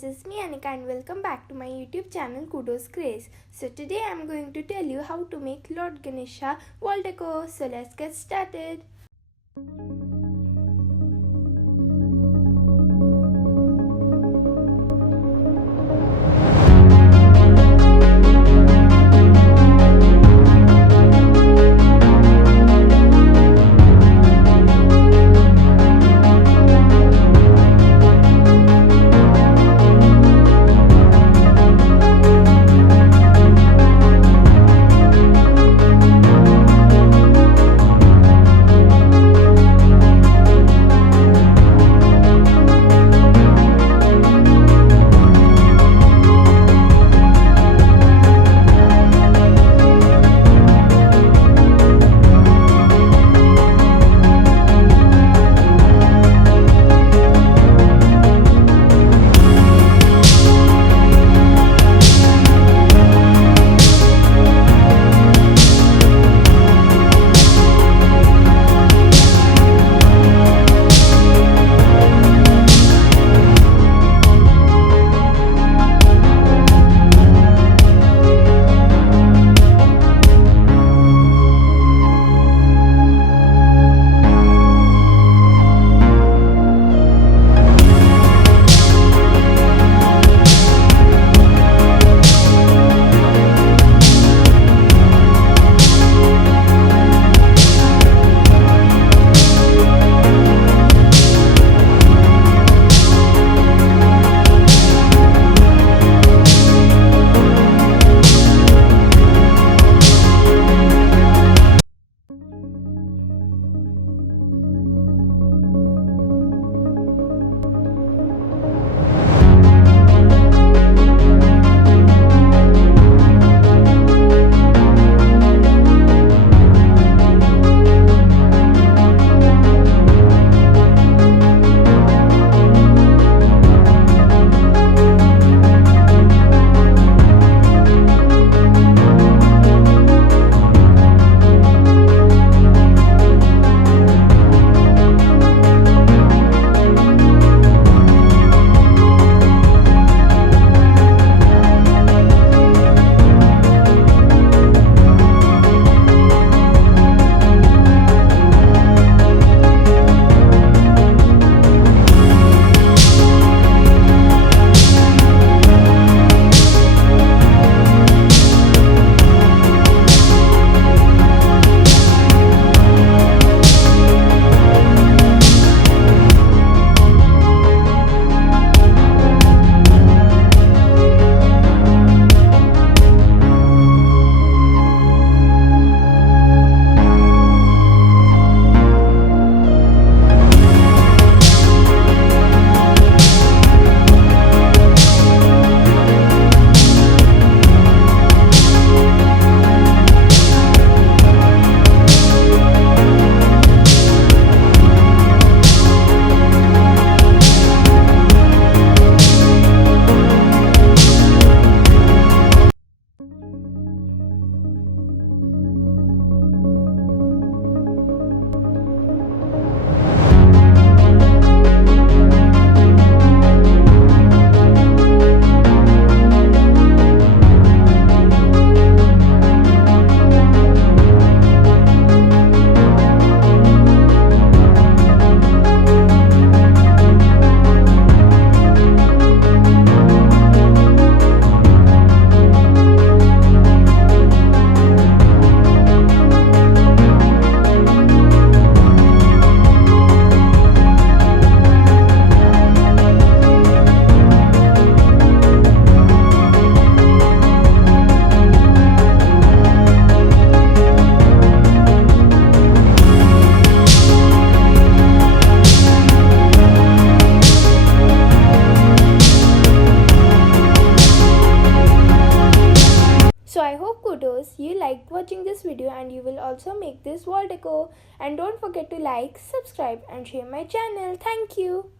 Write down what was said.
this is me Anika and welcome back to my YouTube channel Kudoz Craze. So today I am going to tell you how to make Lord Ganesha wall decor. So let's get started. So I hope Kudos you liked watching this video and you will also make this wall decor, and don't forget to like, subscribe and share my channel. Thank you.